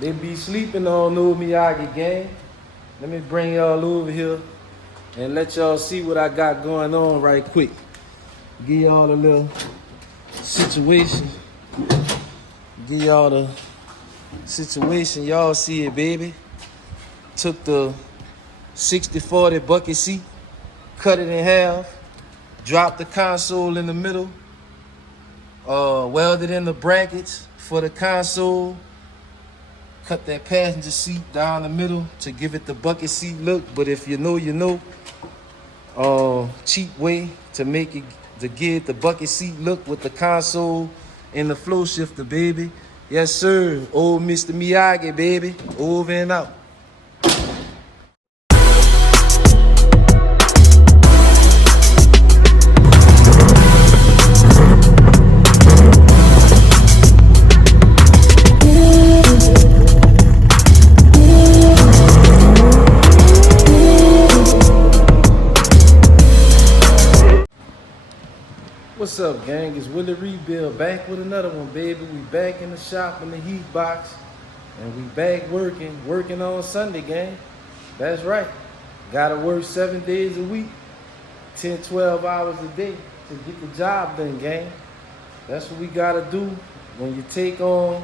They be sleeping on old Miyagi gang. Let me bring y'all over here and let y'all see what I got going on right quick. Give y'all a little situation. Give y'all the situation. Y'all see it, baby. Took the 60-40 bucket seat, cut it in half, dropped the console in the middle, welded in the brackets for the console, cut that passenger seat down the middle to give it the bucket seat look. But if you know, you know. Cheap way to make it, to get the bucket seat look with the console and the flow shifter, baby. Yes, sir. Old Mr. Miyagi, baby. Over and out. What's up, gang? It's Willie Rebuild back with another one, baby. We back in the shop in the heat box, and we back working on Sunday, gang. That's right. Gotta work 7 days a week, 10, 12 hours a day to get the job done, gang. That's what we gotta do when you take on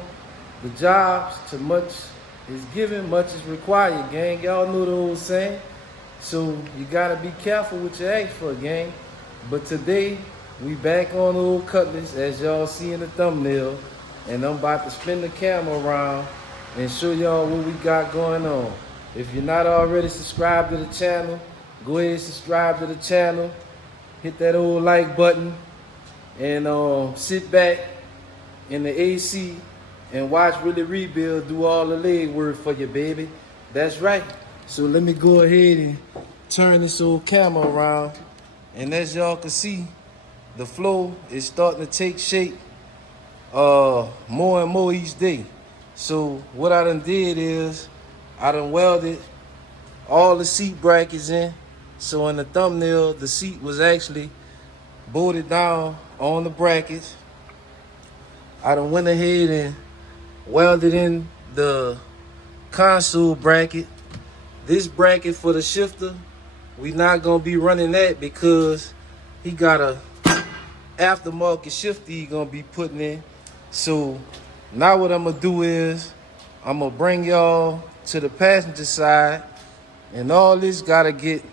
the jobs. Too much is given, much is required, gang. Y'all know the old saying. So you gotta be careful what you ask for, gang. But today, we back on the old Cutlass, as y'all see in the thumbnail, and I'm about to spin the camera around and show y'all what we got going on. If you're not already subscribed to the channel, go ahead and subscribe to the channel, hit that old like button, and sit back in the AC and watch Willie Rebuild do all the leg work for you, baby. That's right. So let me go ahead and turn this old camera around, and as y'all can see, the flow is starting to take shape more and more each day. So what I done did is I done welded all the seat brackets in. So in the thumbnail, the seat was actually bolted down on the brackets. I done went ahead and welded in the console bracket. This bracket for the shifter, we not gonna be running that because he got a aftermarket shifter he gonna be putting in. So now what I'm gonna do is I'm gonna bring y'all to the passenger side, and all this gotta get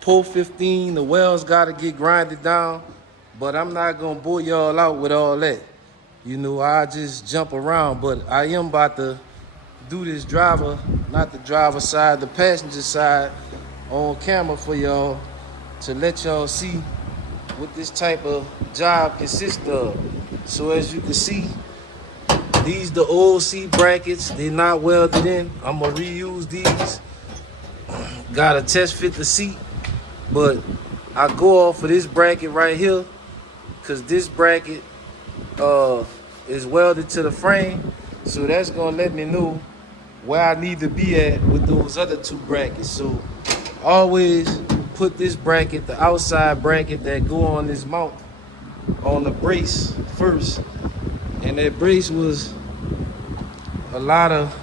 pull 15, the welds gotta get grinded down, but I'm not gonna bore y'all out with all that. You know, I just jump around, but I am about to do this driver, not the driver side, the passenger side on camera for y'all to let y'all see what this type of job consists of. So as you can see, these the old seat brackets. They're not welded in. I'm gonna reuse these. Gotta test fit the seat, but I go off of this bracket right here because this bracket is welded to the frame. So that's gonna let me know where I need to be at with those other two brackets. So always put this bracket, the outside bracket that go on this mount, on the brace first. And that brace was a lot of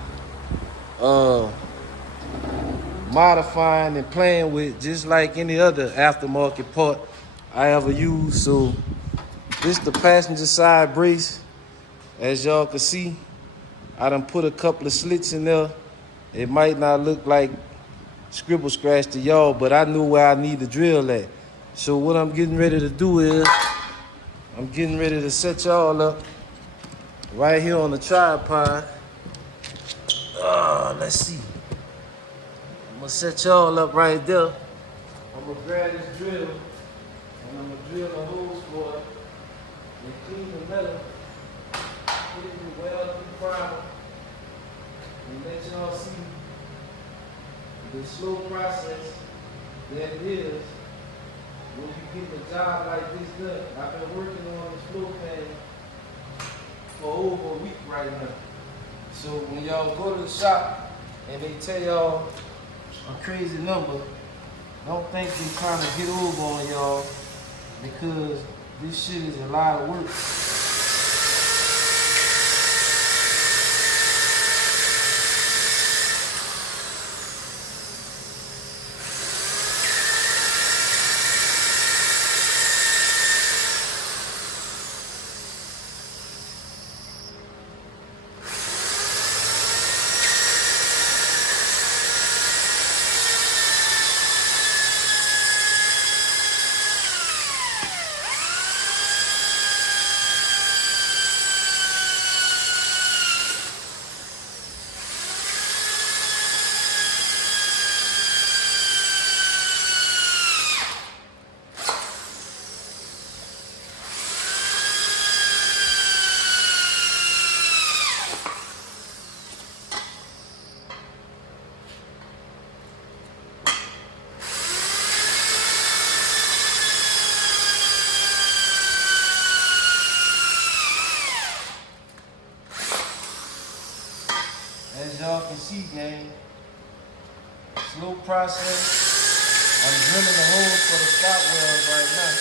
modifying and playing with, just like any other aftermarket part I ever used. So this the passenger side brace. As y'all can see, I done put a couple of slits in there. It might not look like scribble scratch to y'all, but I knew where I need to drill at. So what I'm getting ready to do is I'm getting ready to set y'all up right here on the tripod. Let's see. I'm gonna set y'all up right there. I'm gonna grab this drill and I'm gonna drill the holes for it and clean the metal, put it in the weld and primer, and let y'all see the slow process that it is when you get the job like this done. I've been working on this flow pan for over a week right now. So when y'all go to the shop and they tell y'all a crazy number, don't think they trying to get over on y'all, because this shit is a lot of work. As y'all can see, gang, slow process. I'm drilling the holes for the spot welds right now.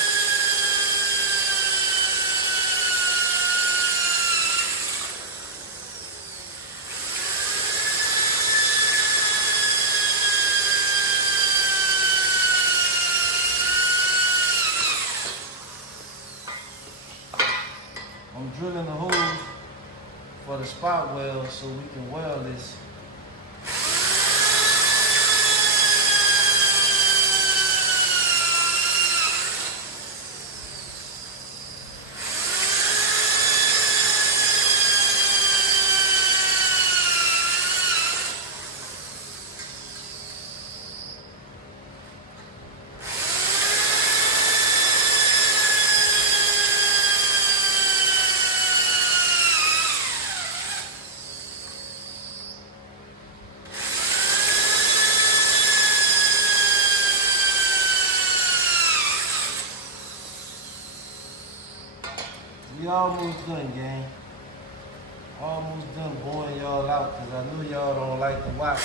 I'm drilling the holes for the spot weld so we can weld this. We almost done, gang. Almost done boring y'all out because I know y'all don't like to watch.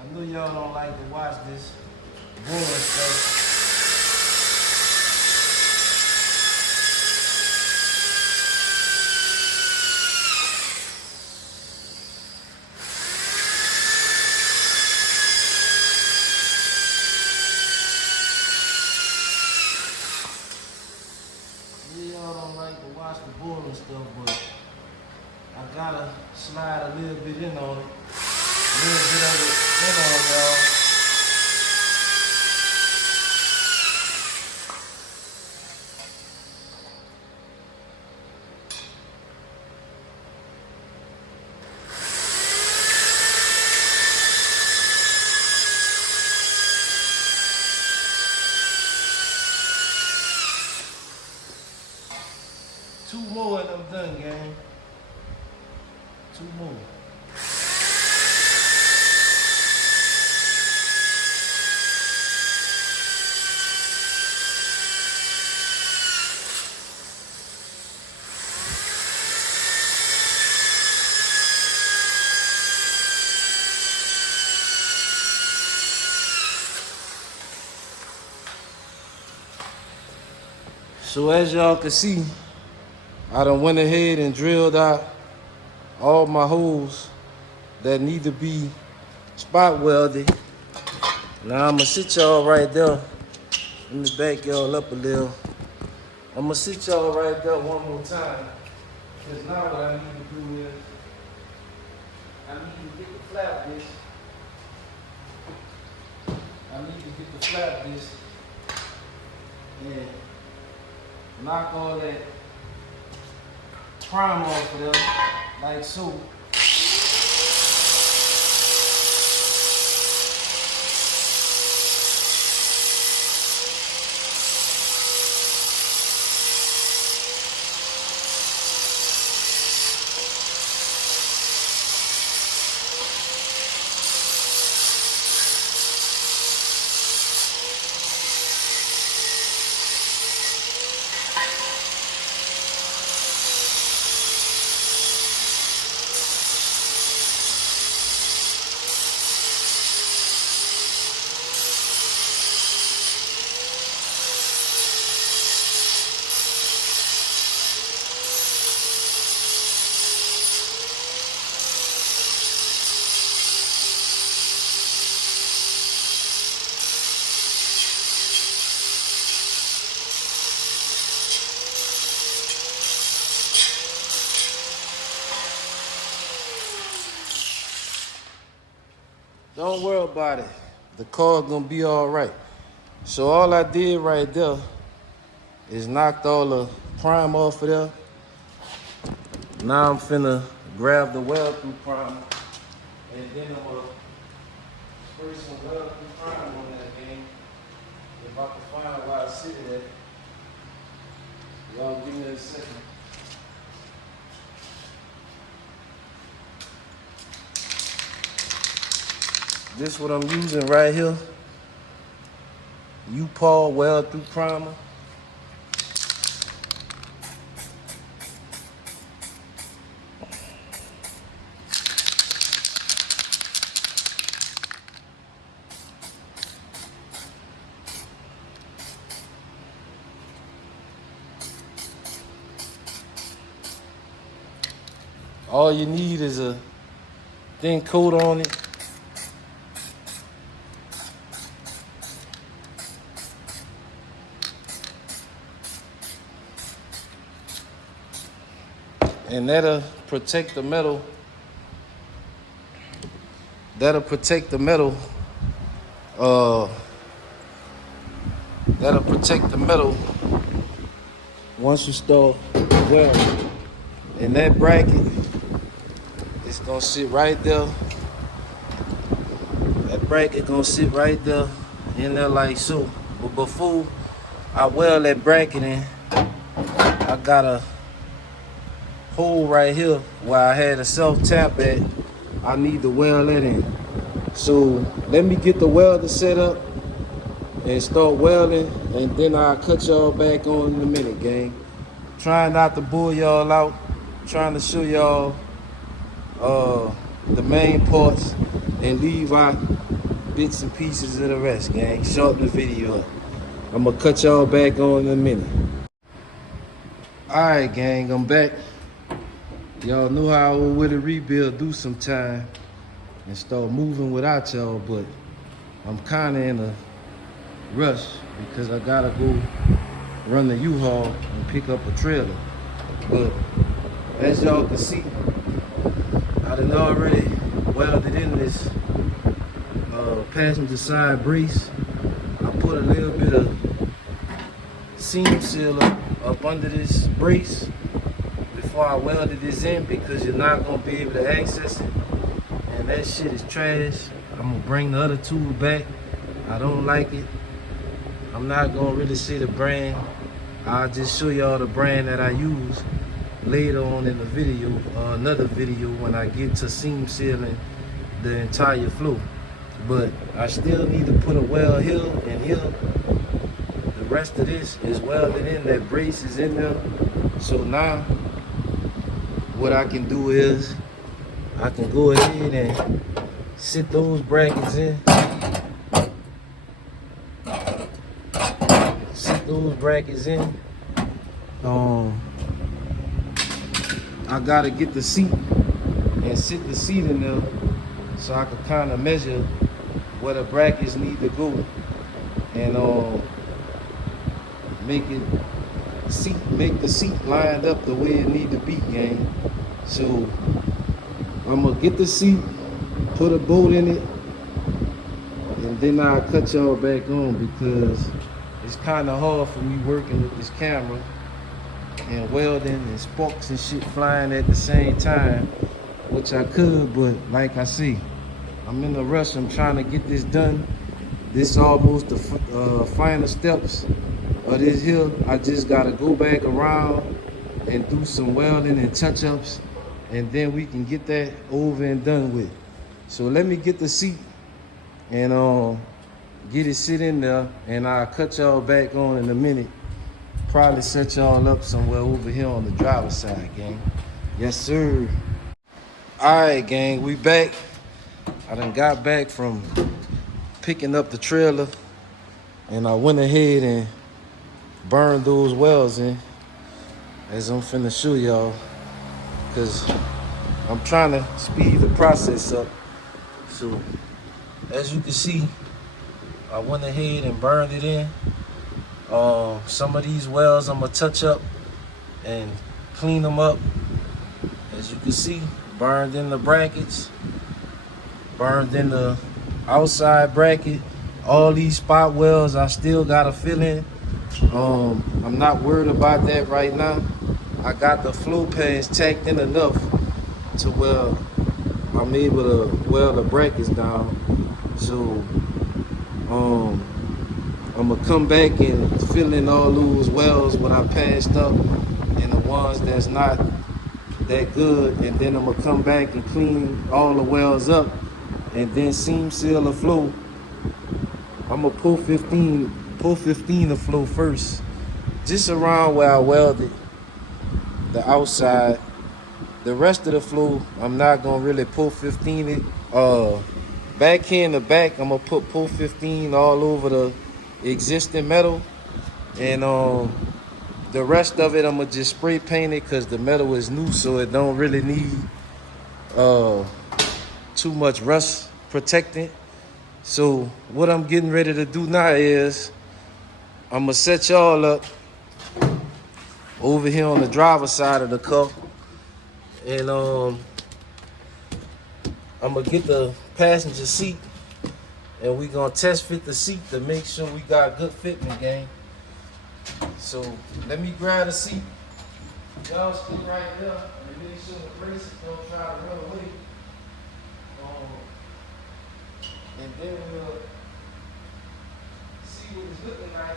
I know y'all don't like to watch this boring stuff. Y'all don't like to watch the boring stuff, but I gotta slide a little bit in on it. A little bit of it in on it, y'all. Two more and I'm done, gang. Two more. So as y'all can see, I done went ahead and drilled out all my holes that need to be spot welded. Now I'm gonna sit y'all right there. Let me back y'all up a little. I'm gonna sit y'all right there one more time. Because now what I need to do is, I need to get the flap disc. I need to get the flap disc and knock all that prime off of them, like so. Don't worry about it. The car gonna be all right. So all I did right there is knocked all the prime off of there. Now I'm finna grab the weld through prime, and then I'm gonna spray some weld through prime on that thing. If I can find where I sit it at. Y'all give me a second. This what I'm using right here. U-Paul weld through primer. All you need is a thin coat on it. And that'll protect the metal. That'll protect the metal. That'll protect the metal once you start welding. And that bracket is gonna sit right there. That bracket gonna sit right there in there like so. But before I weld that bracket in, I got a hole right here where I had a self-tap at. I need to weld that in. So let me get the welder set up and start welding, and then I'll cut y'all back on in a minute, gang. Trying not to bull y'all out, trying to show y'all the main parts and leave out bits and pieces of the rest, gang. Shorten the video up. I'm gonna cut y'all back on in a minute. Alright, gang, I'm back. Y'all know how I would with a rebuild do sometime and start moving without y'all, but I'm kinda in a rush because I gotta go run the U-Haul and pick up a trailer. But as y'all can see, I done already welded in this passenger side brace. I put a little bit of seam sealer up under this brace before I welded this in, because you're not gonna be able to access it, and that shit is trash. I'm gonna bring the other tool back. I don't like it. I'm not gonna really say the brand. I'll just show y'all the brand that I use later on in the video, another video, when I get to seam sealing the entire floor. But I still need to put a weld here and here. The rest of this is welded in, that brace is in there. So now what I can do is I can go ahead and sit those brackets in. Sit those brackets in. I gotta get the seat and sit the seat in there so I can kind of measure where the brackets need to go, and make the seat lined up the way it need to be, gang. So I'm gonna get the seat, put a bolt in it, and then I'll cut y'all back on, because it's kind of hard for me working with this camera and welding and sparks and shit flying at the same time, which I could, but like I see, I'm in a rush. I'm trying to get this done. This almost the final steps of this here. I just gotta go back around and do some welding and touch-ups, and then we can get that over and done with. So let me get the seat and get it sit in there, and I'll cut y'all back on in a minute. Probably set y'all up somewhere over here on the driver's side, gang. Yes, sir. All right, gang, we back. I done got back from picking up the trailer, and I went ahead and burned those welds in, as I'm finna show y'all, because I'm trying to speed the process up. So as you can see, I went ahead and burned it in. Some of these welds I'm gonna touch up and clean them up. As you can see, burned in the brackets, burned in the outside bracket. All these spot welds I still gotta fill in. I'm not worried about that right now. I got the flow pads tacked in enough to where I'm able to weld the brackets down. So I'm gonna come back and fill in all those welds when I passed up, and the ones that's not that good, and then I'm gonna come back and clean all the welds up, and then seam seal the floor. I'm gonna pull 15 pull 15 to flow first, just around where I welded the outside. The rest of the flow, I'm not gonna really pull 15 it. Back here in the back, I'm gonna put pull 15 all over the existing metal, and the rest of it I'm gonna just spray paint it because the metal is new, so it don't really need too much rust protectant. So what I'm getting ready to do now is I'm gonna set y'all up over here on the driver's side of the car, and I'm gonna get the passenger seat, and we gonna test fit the seat to make sure we got good fitment, gang. So let me grab the seat. Y'all stay right there and make sure the braces don't try to run away. And then we'll see what it's looking like.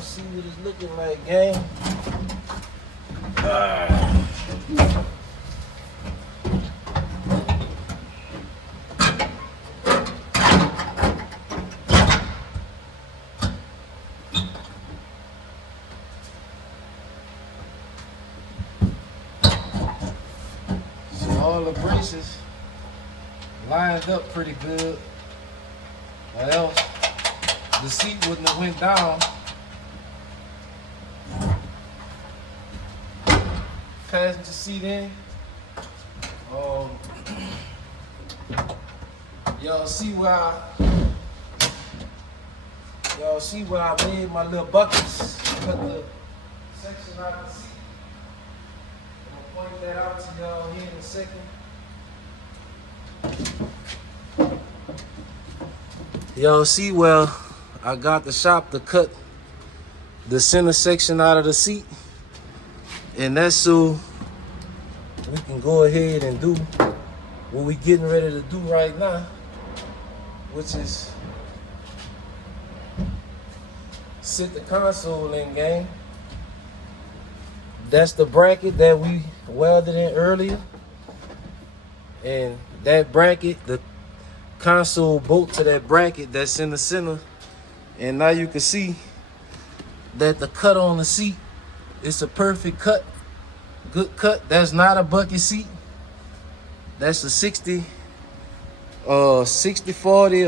See what it's looking like, gang. So all the braces lined up pretty good, or else the seat wouldn't have went down. Passenger seat in. Y'all see where I made my little buckets? Cut the section out of the seat. I'm gonna point that out to y'all here in a second. Y'all see where I got the shop to cut the center section out of the seat? And that's so we can go ahead and do what we getting ready to do right now, which is sit the console in, gang. That's the bracket that we welded in earlier. And that bracket, the console bolt to that bracket that's in the center. And now you can see that the cut on the seat, it's a perfect cut, good cut. That's not a bucket seat. That's a 60-40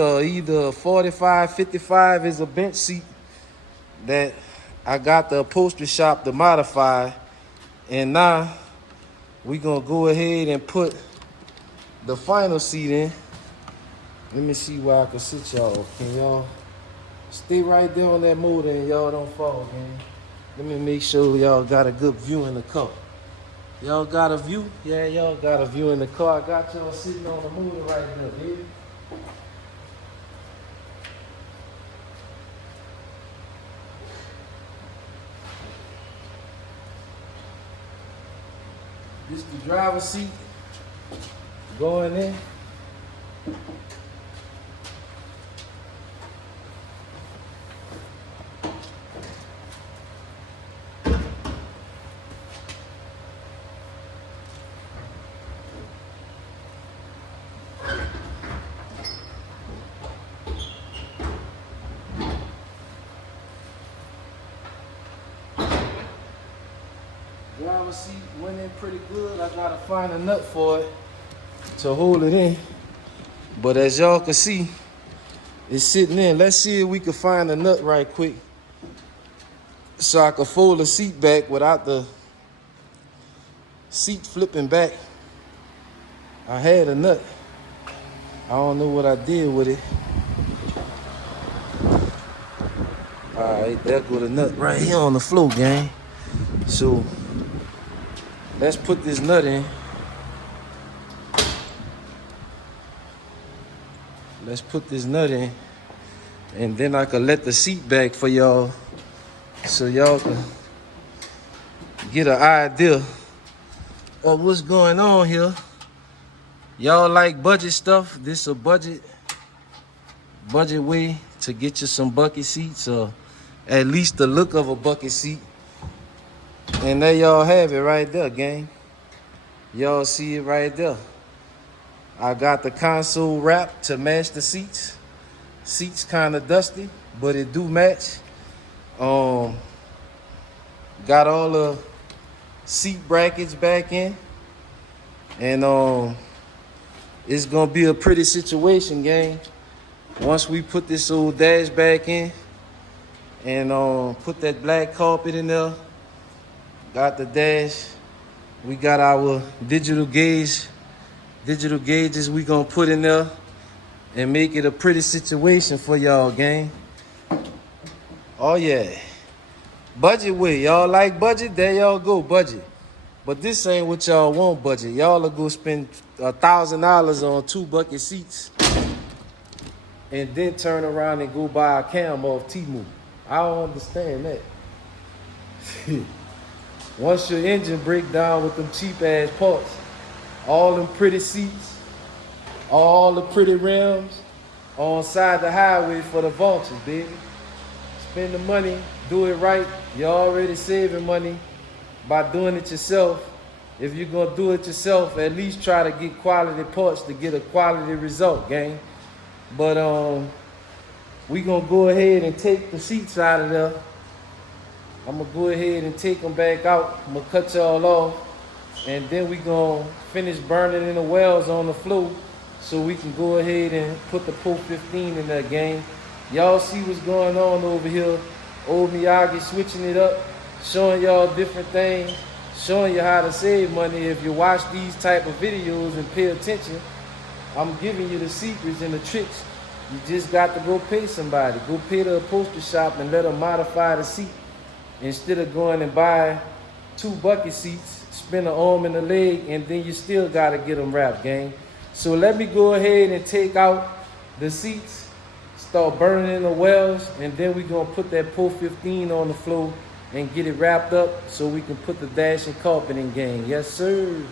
or either 45-55 is a bench seat that I got the upholstery shop to modify. And now we gonna go ahead and put the final seat in. Let me see where I can sit y'all. Can y'all stay right there on that motor and y'all don't fall, man? Let me make sure y'all got a good view in the car. Y'all got a view? Yeah, y'all got a view in the car. I got y'all sitting on the motor right there, baby. This the driver's seat going in. Driver's seat went in pretty good. I gotta find a nut for it to hold it in. But as y'all can see, it's sitting in. Let's see if we can find a nut right quick so I can fold the seat back without the seat flipping back. I had a nut. I don't know what I did with it. All right, there go the nut right here on the floor, gang. So let's put this nut in. Let's put this nut in, and then I can let the seat back for y'all so y'all can get an idea of what's going on here. Y'all like budget stuff? This a budget way to get you some bucket seats, or at least the look of a bucket seat. And there y'all have it right there, gang. Y'all see it right there. I got the console wrapped to match the seats. Seats kind of dusty, but it do match. Got all the seat brackets back in. And it's gonna be a pretty situation, gang. Once we put this old dash back in and put that black carpet in there, got the dash, we got our digital gauges we gonna put in there and make it a pretty situation for y'all, gang. Oh yeah, budget way. Y'all like budget? There y'all go, budget. But this ain't what y'all want, budget. Y'all will go spend $1,000 on 2 bucket seats and then turn around and go buy a cam off Temu. I don't understand that. Once your engine break down with them cheap ass parts, all them pretty seats, all the pretty rims on side the highway for the vultures, baby. Spend the money, do it right. You're already saving money by doing it yourself. If you're gonna do it yourself, at least try to get quality parts to get a quality result, gang. But we gonna go ahead and take the seats out of there. I'm gonna go ahead and take them back out. I'm gonna cut y'all off, and then we gonna finish burning in the welds on the floor so we can go ahead and put the Pro 15 in that, gang. Y'all see what's going on over here. Old Miyagi switching it up, showing y'all different things, showing you how to save money. If you watch these type of videos and pay attention, I'm giving you the secrets and the tricks. You just got to go pay somebody. Go pay the upholstery shop and let them modify the seat. Instead of going and buy 2 bucket seats, spend an arm and a leg, and then you still got to get them wrapped, gang. So let me go ahead and take out the seats, start burning in the welds, and then we're going to put that Pro 15 on the floor and get it wrapped up so we can put the dash and carpet in, gang. Yes, sir.